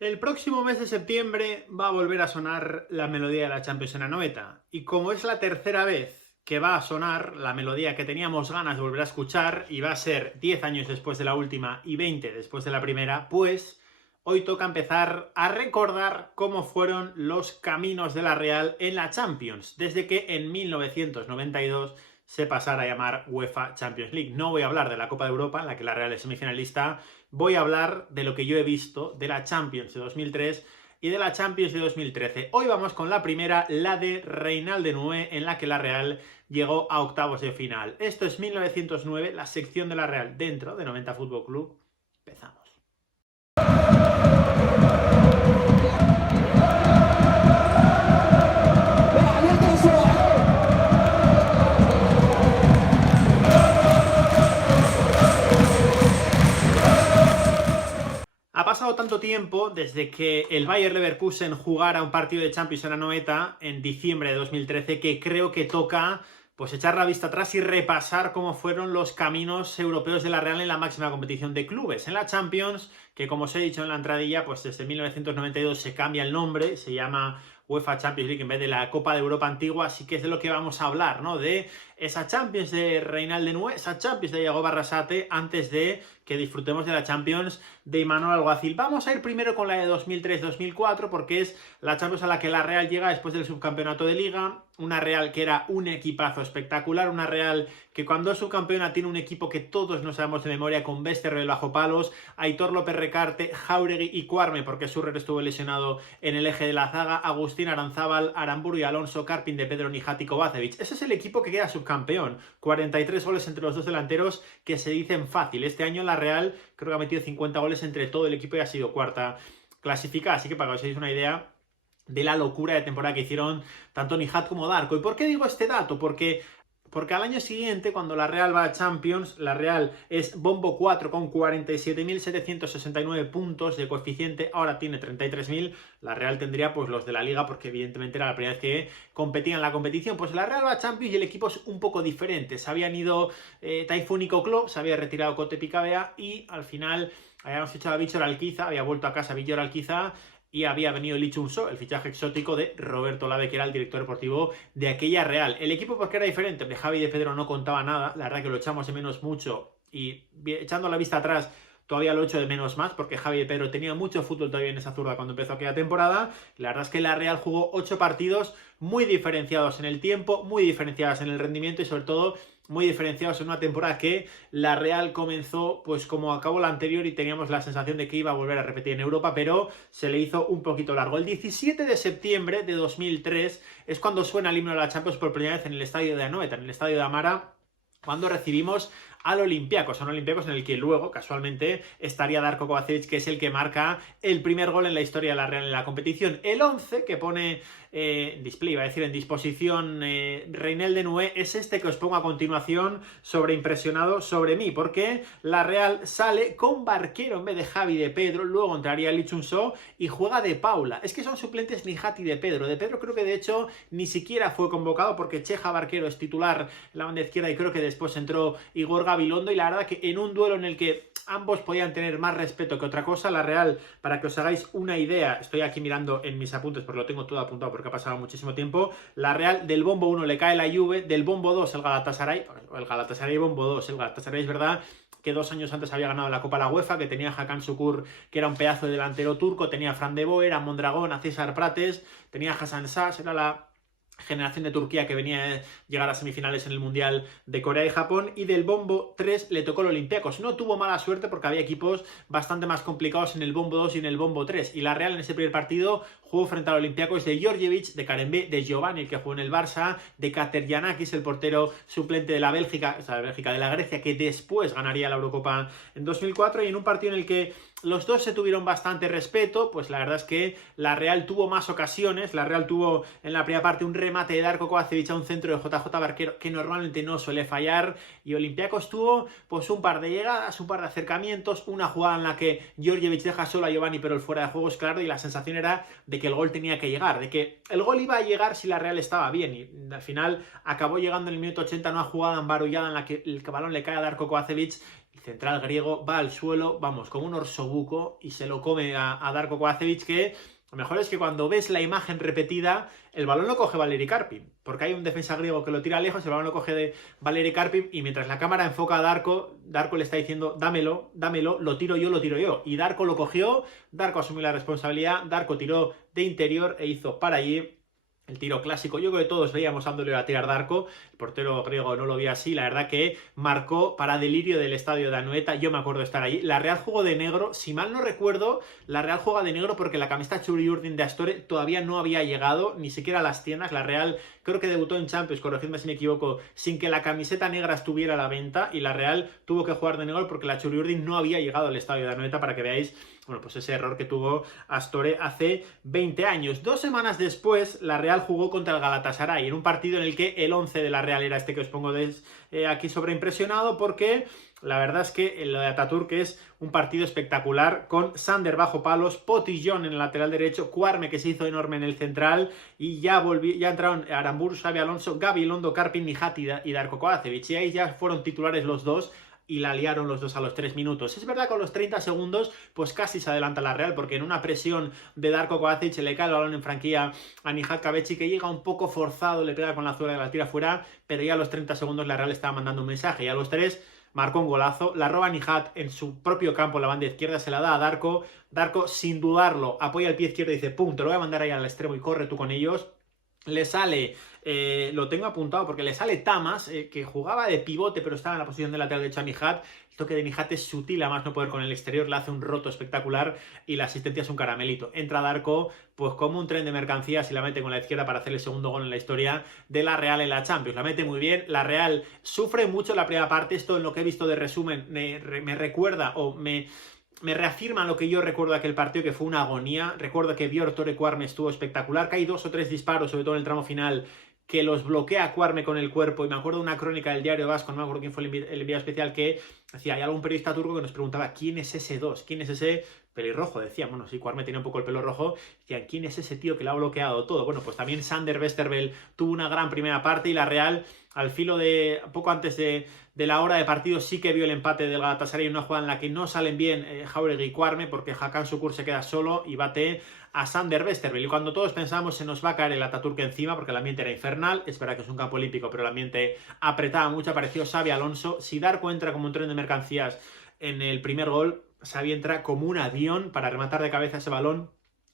El próximo mes de septiembre va a volver a sonar la melodía de la Champions en Anoeta. Y como es la tercera vez que va a sonar la melodía que teníamos ganas de volver a escuchar, y va a ser 10 años después de la última y 20 después de la primera, pues hoy toca empezar a recordar cómo fueron los caminos de la Real en la Champions, desde que en 1992 se pasara a llamar UEFA Champions League. No voy a hablar de la Copa de Europa, en la que la Real es semifinalista, voy a hablar de lo que yo he visto de la Champions de 2003 y de la Champions de 2013. Hoy vamos con la primera, la de Reinald de Noué, en la que la Real llegó a octavos de final. Esto es 1909, la sección de la Real dentro de 90 Fútbol Club. Empezamos. Ha pasado tanto tiempo desde que el Bayer Leverkusen jugara un partido de Champions en Anoeta en diciembre de 2013 que creo que toca pues echar la vista atrás y repasar cómo fueron los caminos europeos de la Real en la máxima competición de clubes. En la Champions, que como os he dicho en la entradilla, pues desde 1992 se cambia el nombre, se llama UEFA Champions League en vez de la Copa de Europa antigua, así que es de lo que vamos a hablar, ¿no? De esa Champions de Reinald de Noué, esa Champions de Yago Barrasate, antes de que disfrutemos de la Champions de Imanol Alguacil. Vamos a ir primero con la de 2003-2004, porque es la Champions a la que la Real llega después del subcampeonato de Liga, una Real que era un equipazo espectacular, una Real que cuando es subcampeona tiene un equipo que todos no sabemos de memoria, con Westerveld bajo palos, Aitor López Recarte, Jáuregui y Cuarme, porque Surrer estuvo lesionado en el eje de la zaga, Agustín Aranzábal, Aramburu y Alonso, Karpin de Pedro, Nijat y Kovacevic. Ese es el equipo que queda subcampeón, 43 goles entre los dos delanteros que se dicen fácil. Este año la Real creo que ha metido 50 goles entre todo el equipo y ha sido cuarta clasificada, así que para que os hagáis una idea de la locura de temporada que hicieron tanto Nijat como Darko. ¿Y por qué digo este dato? Porque al año siguiente, cuando la Real va a Champions, la Real es bombo 4 con 47.769 puntos de coeficiente, ahora tiene 33.000, la Real tendría pues los de la Liga, porque evidentemente era la primera vez que competía en la competición. Pues la Real va a Champions y el equipo es un poco diferente. Se habían ido Taifun y Coklov, se había retirado Cote Picabea y al final habíamos fichado a Víctor Alquiza, había vuelto a casa Víctor Alquiza, y había venido Lee Chun-so, el fichaje exótico de Roberto Lave, que era el director deportivo de aquella Real. El equipo, porque era diferente, de Javi de Pedro no contaba nada, la verdad que lo echamos de menos mucho, y echando la vista atrás todavía lo echo de menos más, porque Javi de Pedro tenía mucho fútbol todavía en esa zurda cuando empezó aquella temporada. La verdad es que la Real jugó 8 partidos muy diferenciados en el tiempo, muy diferenciados en el rendimiento y sobre todo muy diferenciados en una temporada que la Real comenzó pues como acabó la anterior y teníamos la sensación de que iba a volver a repetir en Europa, pero se le hizo un poquito largo. El 17 de septiembre de 2003 es cuando suena el himno de la Champions por primera vez en el estadio de Anoeta, en el estadio de Amara, cuando recibimos al Olympiacos, a un Olympiacos en el que luego, casualmente, estaría Darko Kovacevic, que es el que marca el primer gol en la historia de la Real en la competición. El 11 que pone display, iba a decir en disposición Reinald de Noué, es este que os pongo a continuación, sobreimpresionado sobre mí, porque la Real sale con Barquero en vez de Javi de Pedro, luego entraría Lee Chun-so y juega de Paula. Es que son suplentes Nijat y de Pedro. De Pedro creo que de hecho ni siquiera fue convocado, porque Cheja Barquero es titular en la banda izquierda y creo que después entró Igor Gabilondo, y la verdad que en un duelo en el que ambos podían tener más respeto que otra cosa, la Real, para que os hagáis una idea, estoy aquí mirando en mis apuntes porque lo tengo todo apuntado porque ha pasado muchísimo tiempo, la Real del bombo 1 le cae la Juve, del bombo 2 el Galatasaray bombo 2, el Galatasaray es verdad que 2 años antes había ganado la Copa de la UEFA, que tenía a Hakan Şükür, que era un pedazo de delantero turco, tenía a Fran de Boer, a Mondragón, a César Prates, tenía a Hasan Şaş, era la generación de Turquía que venía a llegar a semifinales en el Mundial de Corea y Japón, y del bombo 3 le tocó el Olympiacos. No tuvo mala suerte porque había equipos bastante más complicados en el bombo 2 y en el bombo 3, y la Real en ese primer partido jugó frente al Olympiacos de Georgievich, de Karembé, de Giovanni, el que jugó en el Barça, de Katergianakis, el portero suplente de la Bélgica, o sea, de la Grecia, que después ganaría la Eurocopa en 2004, y en un partido en el que los dos se tuvieron bastante respeto, pues la verdad es que la Real tuvo más ocasiones. La Real tuvo en la primera parte un remate de Darko Kovacevic a un centro de JJ Barquero que normalmente no suele fallar, y Olympiacos tuvo pues un par de llegadas, un par de acercamientos, una jugada en la que Georgievich deja solo a Giovanni pero el fuera de juego es claro, y la sensación era de que el gol tenía que llegar, de que el gol iba a llegar si la Real estaba bien, y al final acabó llegando en el minuto 80 una jugada embarullada en la que el balón le cae a Darko Kovacevic el central griego va al suelo, vamos, como un orsobuco y se lo come a Darko Kovacevic, que lo mejor es que cuando ves la imagen repetida, el balón lo coge Valeri Karpin, porque hay un defensa griego que lo tira lejos, el balón lo coge de Valeri Karpin y mientras la cámara enfoca a Darko, Darko le está diciendo dámelo, dámelo, lo tiro yo. Y Darko lo cogió, Darko asumió la responsabilidad, Darko tiró de interior e hizo para allí el tiro clásico. Yo creo que todos veíamos a dónde lo iba a tirar Darko. El portero griego no lo vio así. La verdad que marcó para delirio del estadio de Anoeta. Yo me acuerdo de estar allí. La Real jugó de negro. Si mal no recuerdo, la Real juega de negro porque la camiseta Txuri-Urdin de Astore todavía no había llegado ni siquiera a las tiendas. La Real creo que debutó en Champions, corregidme si me equivoco, sin que la camiseta negra estuviera a la venta. Y la Real tuvo que jugar de negro porque la Txuri-Urdin no había llegado al estadio de Anoeta, para que veáis, bueno, pues ese error que tuvo Astore hace 20 años. 2 semanas después, la Real jugó contra el Galatasaray, en un partido en el que el 11 de la Real era este que os pongo aquí sobreimpresionado, porque la verdad es que lo de Atatürk es un partido espectacular, con Sander bajo palos, Potillón en el lateral derecho, Cuarme que se hizo enorme en el central, y ya entraron Aramburu, Xabi Alonso, Gabilondo, Karpin, Nihat y Darko Kovacevic, y ahí ya fueron titulares los dos, y la liaron los dos a los 3 minutos. Es verdad que con los 30 segundos pues casi se adelanta la Real, porque en una presión de Darko Kovacevic le cae el balón en franquía a Nihat Kavechi, que llega un poco forzado, le pega con la zurda y la tira fuera, pero ya a los 30 segundos la Real estaba mandando un mensaje, y a los 3 marcó un golazo, la roba Nihat en su propio campo, la banda izquierda, se la da a Darko, Darko sin dudarlo apoya el pie izquierdo y dice pum, te lo voy a mandar ahí al extremo y corre tú con ellos. Le sale, lo tengo apuntado porque le sale Tamas, que jugaba de pivote pero estaba en la posición de lateral derecho a Nihat. El toque de Nihat es sutil, a más no poder con el exterior, le hace un roto espectacular y la asistencia es un caramelito. Entra Darko pues como un tren de mercancías y la mete con la izquierda para hacer el segundo gol en la historia de la Real en la Champions. La mete muy bien, la Real sufre mucho en la primera parte. Esto, en lo que he visto de resumen, me recuerda o me reafirma lo que yo recuerdo de aquel partido, que fue una agonía. Recuerdo que Björn Tore Cuarme estuvo espectacular, que hay 2 o 3 disparos, sobre todo en el tramo final, que los bloquea Cuarme con el cuerpo. Y me acuerdo de una crónica del Diario Vasco, no me acuerdo quién fue el enviado especial, que decía, hay algún periodista turco que nos preguntaba ¿quién es ese 2? ¿Quién es ese pelirrojo? Decían, bueno, sí, Cuarme tenía un poco el pelo rojo, decían, ¿quién es ese tío que le ha bloqueado todo? Bueno, pues también Sander Westerveld tuvo una gran primera parte, y la Real, al filo de poco antes de la hora de partido, sí que vio el empate del Galatasaray en una jugada en la que no salen bien Jáuregui y Cuarme, porque Hakan Şükür se queda solo y bate a Sander Westerveld. Y cuando todos pensamos se nos va a caer el Atatürk encima, porque el ambiente era infernal, es verdad que es un campo olímpico, pero el ambiente apretaba mucho, apareció Xabi Alonso. Si Darko entra como un tren de mercancías en el primer gol, Xabi entra como un avión para rematar de cabeza ese balón,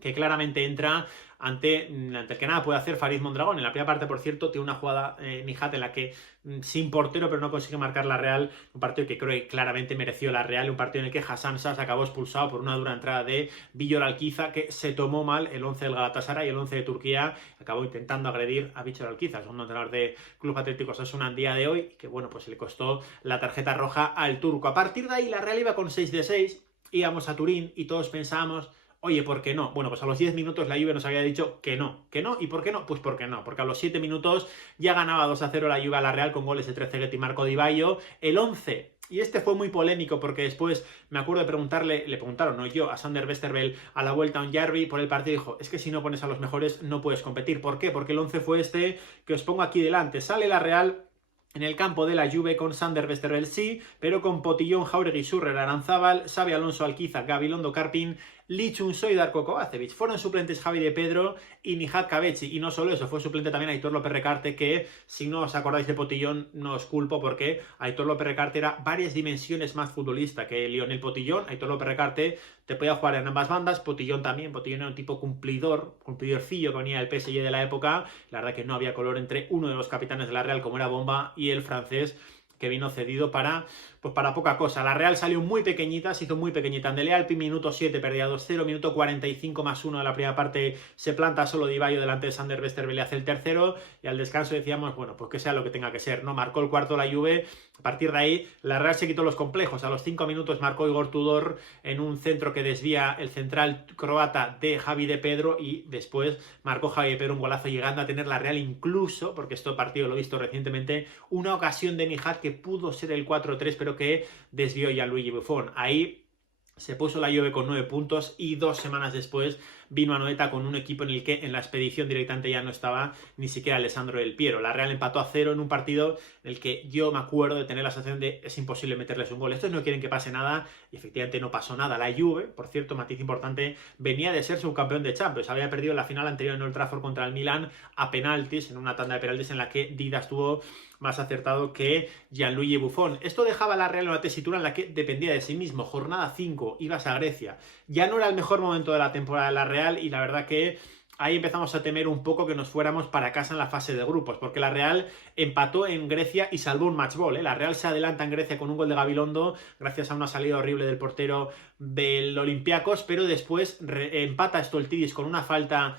que claramente entra ante el que nada puede hacer Farid Mondragón. En la primera parte, por cierto, tiene una jugada Nihat en la que sin portero, pero no consigue marcar la Real, un partido que creo que claramente mereció la Real, un partido en el que Hasan Şaş acabó expulsado por una dura entrada de Víctor Alquiza, que se tomó mal el 11 del Galatasaray y el 11 de Turquía, acabó intentando agredir a Víctor Alquiza, segundo entrenador de Club Atlético Osasuna en día de hoy, que bueno, pues le costó la tarjeta roja al turco. A partir de ahí la Real iba con 6 de 6, íbamos a Turín y todos pensábamos, oye, ¿por qué no? Bueno, pues a los 10 minutos la Juve nos había dicho que no. ¿Que no? ¿Y por qué no? Pues porque no. Porque a los 7 minutos ya ganaba 2-0 la Juve a la Real con goles de Trezeguet y Marco Di Baio. El 11, y este fue muy polémico porque después me acuerdo de preguntarle, le preguntaron, no yo, a Sander Westerveld a la vuelta a un Jarvi por el partido, y dijo, es que si no pones a los mejores no puedes competir. ¿Por qué? Porque el 11 fue este que os pongo aquí delante. Sale la Real en el campo de la Juve con Sander Westerveld, sí, pero con Potillón, Jáuregui, Schürrle, Aranzábal, Xabi Alonso, Alquiza, Gabilondo, Karpin, Lee Chun-so y Darko Kovacevic. Fueron suplentes Javi de Pedro y Nihat Kavechi. Y no solo eso, fue suplente también Aitor López Recarte, que si no os acordáis de Potillón, no os culpo, porque Aitor López Recarte era varias dimensiones más futbolista que Lionel Potillón. Aitor López Recarte te podía jugar en ambas bandas, Potillón también. Potillón era un tipo cumplidorcillo que venía del PSG de la época. La verdad que no había color entre uno de los capitanes de la Real, como era Bomba, y el francés, que vino cedido para poca cosa. La Real salió muy pequeñita, se hizo muy pequeñita. Andele Alpi, minuto 7, perdía 2-0, minuto 45 más 1 de la primera parte, se planta solo Di Baio delante de Sander Westerveld y hace el tercero, y al descanso decíamos, bueno, pues que sea lo que tenga que ser, ¿no? Marcó el cuarto la Juve. A partir de ahí, la Real se quitó los complejos. A los 5 minutos marcó Igor Tudor en un centro que desvía el central croata de Javi de Pedro, y después marcó Javi de Pedro un golazo, llegando a tener la Real incluso, porque este partido lo he visto recientemente, una ocasión de Nihat que pudo ser el 4-3, pero que desvió Gianluigi Buffon. Ahí se puso la Juve con 9 puntos y 2 semanas después vino Anoeta con un equipo en el que en la expedición directamente ya no estaba ni siquiera Alessandro Del Piero. La Real empató a 0 en un partido en el que yo me acuerdo de tener la sensación de es imposible meterles un gol. Estos no quieren que pase nada y efectivamente no pasó nada. La Juve, por cierto, matiz importante, venía de ser subcampeón de Champions. Había perdido la final anterior en Old Trafford contra el Milan a penaltis, en una tanda de penaltis en la que Dida estuvo más acertado que Gianluigi Buffon. Esto dejaba a la Real en una tesitura en la que dependía de sí mismo. Jornada 5, ibas a Grecia. Ya no era el mejor momento de la temporada de la Real y la verdad que ahí empezamos a temer un poco que nos fuéramos para casa en la fase de grupos, porque la Real empató en Grecia y salvó un match ball, ¿eh? La Real se adelanta en Grecia con un gol de Gabilondo gracias a una salida horrible del portero del Olympiacos, pero después empata Stoltidis con una falta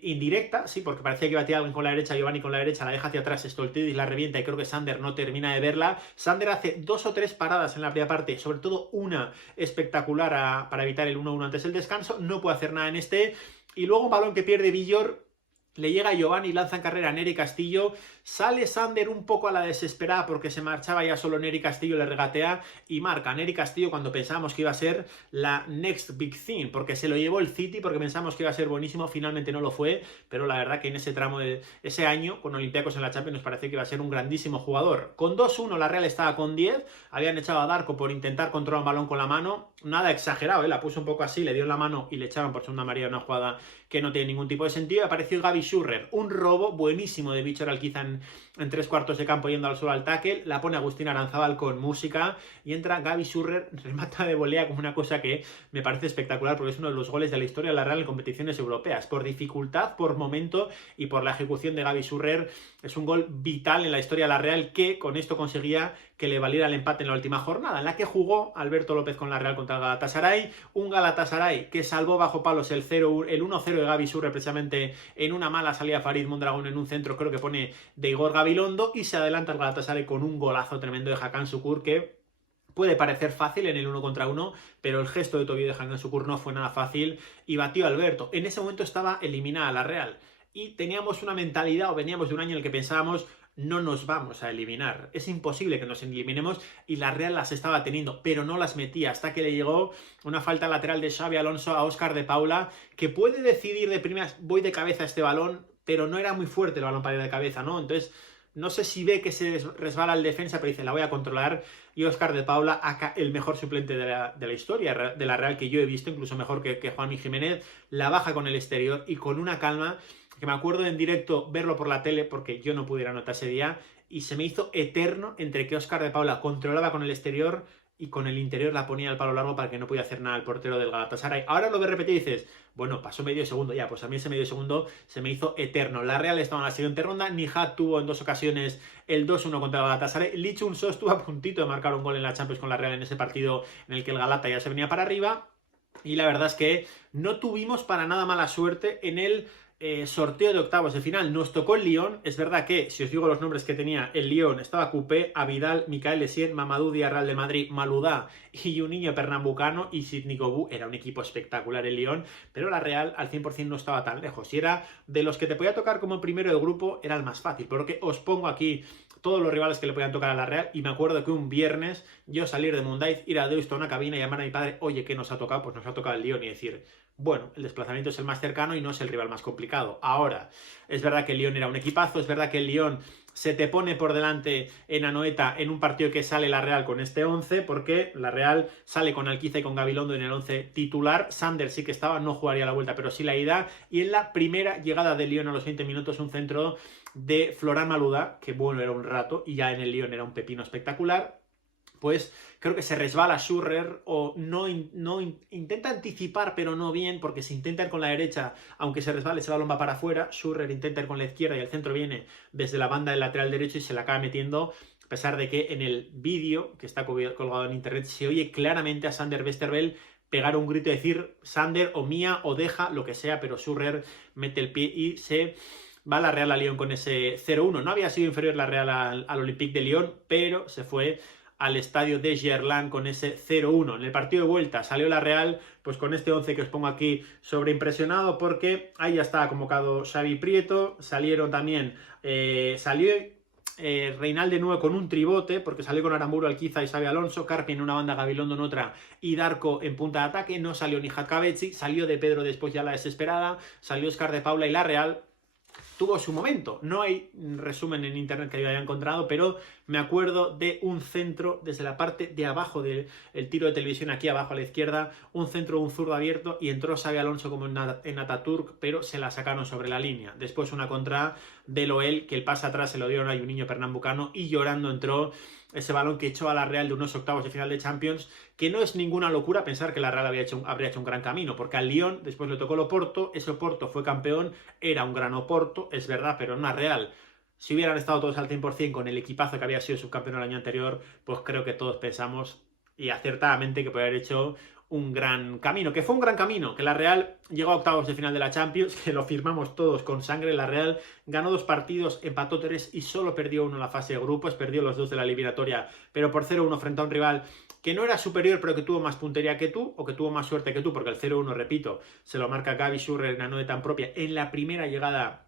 indirecta, sí, porque parecía que iba a tirar alguien con la derecha, Giovanni con la derecha, la deja hacia atrás, Stoltidis la revienta y creo que Sander no termina de verla. Sander hace 2 o 3 paradas en la primera parte, sobre todo una espectacular para evitar el 1-1 antes del descanso, no puede hacer nada en este, y luego un balón que pierde Villor, le llega Giovanni, lanza en carrera a Neri Castillo, sale Sander un poco a la desesperada porque se marchaba ya solo Neri Castillo, le regatea y marca Neri Castillo cuando pensábamos que iba a ser la next big thing, porque se lo llevó el City, porque pensamos que iba a ser buenísimo, finalmente no lo fue, pero la verdad que en ese tramo de ese año, con Olympiacos en la Champions, nos parece que iba a ser un grandísimo jugador. Con 2-1 la Real estaba con 10, habían echado a Darko por intentar controlar un balón con la mano, nada exagerado, ¿eh? La puso un poco así, le dio en la mano y le echaron por segunda amarilla una jugada que no tiene ningún tipo de sentido. Apareció Gaby Schurrer, un robo buenísimo de Víctor Alquiza en 3/4 de campo yendo al suelo al tackle, la pone Agustín Aranzábal con música y entra Gaby Schurrer, remata de volea como una cosa que me parece espectacular porque es uno de los goles de la historia de la Real en competiciones europeas, por dificultad, por momento y por la ejecución de Gaby Schurrer. Es un gol vital en la historia de la Real que con esto conseguía que le valiera el empate en la última jornada, en la que jugó Alberto López con la Real contra el Galatasaray, un Galatasaray que salvó bajo palos el 1-0 de Gaby Schurrer precisamente en una mala salida Farid Mondragón en un centro, creo que pone de Igor Gabilondo, y se adelanta el Galatasaray con un golazo tremendo de Hakan Şükür que puede parecer fácil en el 1 contra 1, pero el gesto de Tobio de Hakan Şükür no fue nada fácil y batió a Alberto. En ese momento estaba eliminada la Real y teníamos una mentalidad, o veníamos de un año en el que pensábamos no nos vamos a eliminar, es imposible que nos eliminemos, y la Real las estaba teniendo, pero no las metía hasta que le llegó una falta lateral de Xabi Alonso a Óscar de Paula, que puede decidir de primeras, voy de cabeza a este balón, pero no era muy fuerte el balón para ir de cabeza, ¿no? Entonces, no sé si ve que se resbala el defensa, pero dice, la voy a controlar, y Óscar de Paula, acá el mejor suplente de la historia de la Real que yo he visto, incluso mejor que Juanmi Jiménez, la baja con el exterior y con una calma que me acuerdo en directo verlo por la tele porque yo no pudiera anotar ese día y se me hizo eterno entre que Óscar de Paula controlaba con el exterior y con el interior la ponía al palo largo para que no pudiera hacer nada el portero del Galatasaray. Ahora lo ves repetir y dices, bueno, pasó medio segundo ya, pues a mí ese medio segundo se me hizo eterno. La Real estaba en la siguiente ronda, Nihat tuvo en 2 ocasiones el 2-1 contra el Galatasaray, Lee Chun-so estuvo a puntito de marcar un gol en la Champions con la Real en ese partido en el que el Galata ya se venía para arriba, y la verdad es que no tuvimos para nada mala suerte en el sorteo de octavos de final. Nos tocó el Lyon. Es verdad que, si os digo los nombres que tenía el Lyon, estaba Coupé, Abidal, Michael Essien, Mamadou Diarra de Madrid, Maludá y un niño pernambucano y Sidney Govou. Era un equipo espectacular el Lyon, pero la Real al 100% no estaba tan lejos. Y era de los que te podía tocar como primero de grupo, era el más fácil. Porque os pongo aquí todos los rivales que le podían tocar a la Real y me acuerdo que un viernes yo salir de Mundiz, ir a Deusto a una cabina y llamar a mi padre, oye, ¿qué nos ha tocado? Pues nos ha tocado el Lyon, y decir, bueno, el desplazamiento es el más cercano y no es el rival más complicado. Ahora, es verdad que el Lyon era un equipazo, es verdad que el Lyon se te pone por delante en Anoeta en un partido que sale la Real con este 11, porque la Real sale con Alquiza y con Gabilondo en el 11 titular. Sander sí que estaba, no jugaría la vuelta, pero sí la ida. Y en la primera llegada del Lyon a los 20 minutos, un centro de Florán Maludá, que bueno, era un rato, y ya en el Lyon era un pepino espectacular. Pues creo que se resbala Schurrer o no intenta anticipar, pero no bien, porque se intenta ir con la derecha, aunque se resbale, ese balón va para afuera. Schurrer intenta ir con la izquierda y el centro viene desde la banda del lateral derecho y se la acaba metiendo, a pesar de que en el vídeo que está colgado en internet se oye claramente a Sander Westerveld pegar un grito y decir Sander o mía o deja, lo que sea, pero Schurrer mete el pie y se va la Real a Lyon con ese 0-1. No había sido inferior la Real al Olympique de Lyon, pero se fue al estadio de Gerland con ese 0-1. En el partido de vuelta salió la Real pues con este 11 que os pongo aquí sobreimpresionado, porque ahí ya estaba convocado Xavi Prieto, salieron también, salió Reinal de nuevo con un tribote, porque salió con Aramburu, Alquiza y Xabi Alonso, Carpi en una banda, Gabilondo en otra y Darko en punta de ataque. No salió ni Jatkabechi, salió de Pedro después ya la desesperada, salió Oscar de Paula y La Real. Tuvo su momento. No hay resumen en internet que yo haya encontrado, pero me acuerdo de un centro desde la parte de abajo del tiro de televisión, aquí abajo a la izquierda, un centro, un zurdo abierto, y entró Xabi Alonso como en Ataturk, pero se la sacaron sobre la línea. Después una contra de Loel, que el pase atrás se lo dieron a un niño pernambucano, y llorando entró ese balón que echó a la Real de unos octavos de final de Champions, que no es ninguna locura pensar que la Real habría hecho un gran camino, porque al Lyon después le tocó el Oporto, ese Oporto fue campeón, era un gran Oporto, es verdad, pero una Real, si hubieran estado todos al 100% con el equipazo que había sido subcampeón el año anterior, pues creo que todos pensamos, y acertadamente, que podría haber hecho un gran camino, que fue un gran camino, que la Real llegó a octavos de final de la Champions, que lo firmamos todos con sangre. La Real ganó 2 partidos, empató 3 y solo perdió 1 en la fase de grupos, perdió los 2 de la eliminatoria, pero por 0-1 frente a un rival que no era superior, pero que tuvo más puntería que tú, o que tuvo más suerte que tú, porque el 0-1, repito, se lo marca Gaby Schurrer en la tan propia en la primera llegada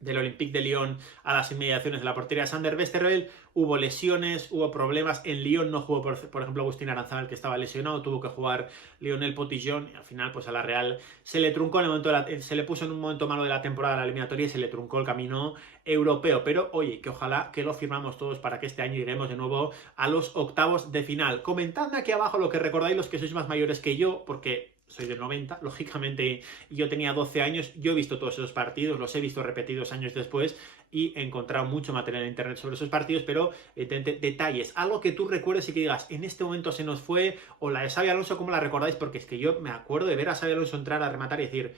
del Olympique de Lyon a las inmediaciones de la portería de Sander Westerveld. Hubo lesiones, hubo problemas. En Lyon no jugó, por ejemplo, Agustín Aranzábal, que estaba lesionado, tuvo que jugar Lionel Potillon, y al final pues a la Real se le truncó en el momento se le puso en un momento malo de la temporada la eliminatoria y se le truncó el camino europeo. Pero oye, que ojalá que lo firmamos todos para que este año lleguemos de nuevo a los octavos de final. Comentadme aquí abajo lo que recordáis los que sois más mayores que yo, porque soy del 90, lógicamente, y yo tenía 12 años, yo he visto todos esos partidos, los he visto repetidos años después y he encontrado mucho material en internet sobre esos partidos, pero detalles, algo que tú recuerdes y que digas, en este momento se nos fue, o la de Xabi Alonso, ¿cómo la recordáis? Porque es que yo me acuerdo de ver a Xabi Alonso entrar a rematar y decir,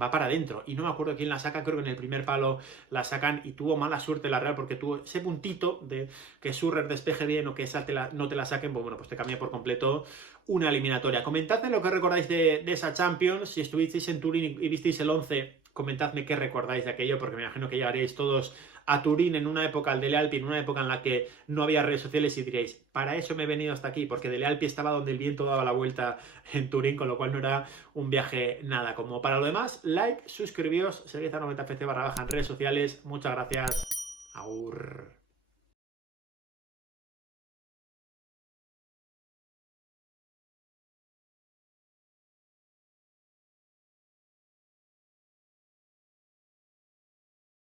va para adentro, y no me acuerdo quién la saca, creo que en el primer palo la sacan y tuvo mala suerte la Real porque tuvo ese puntito de que Schurrer despeje bien o que esa no te la saquen, pues bueno, pues te cambia por completo una eliminatoria. Comentadme lo que recordáis de esa Champions, si estuvisteis en Turín y visteis el 11, comentadme qué recordáis de aquello, porque me imagino que llegaréis todos a Turín en una época, al Dele Alpi, en una época en la que no había redes sociales, y diréis, para eso me he venido hasta aquí, porque Dele Alpi estaba donde el viento daba la vuelta en Turín, con lo cual no era un viaje nada como. Para lo demás, like, suscribíos, seguid a 90fc _ en redes sociales. Muchas gracias. Aur.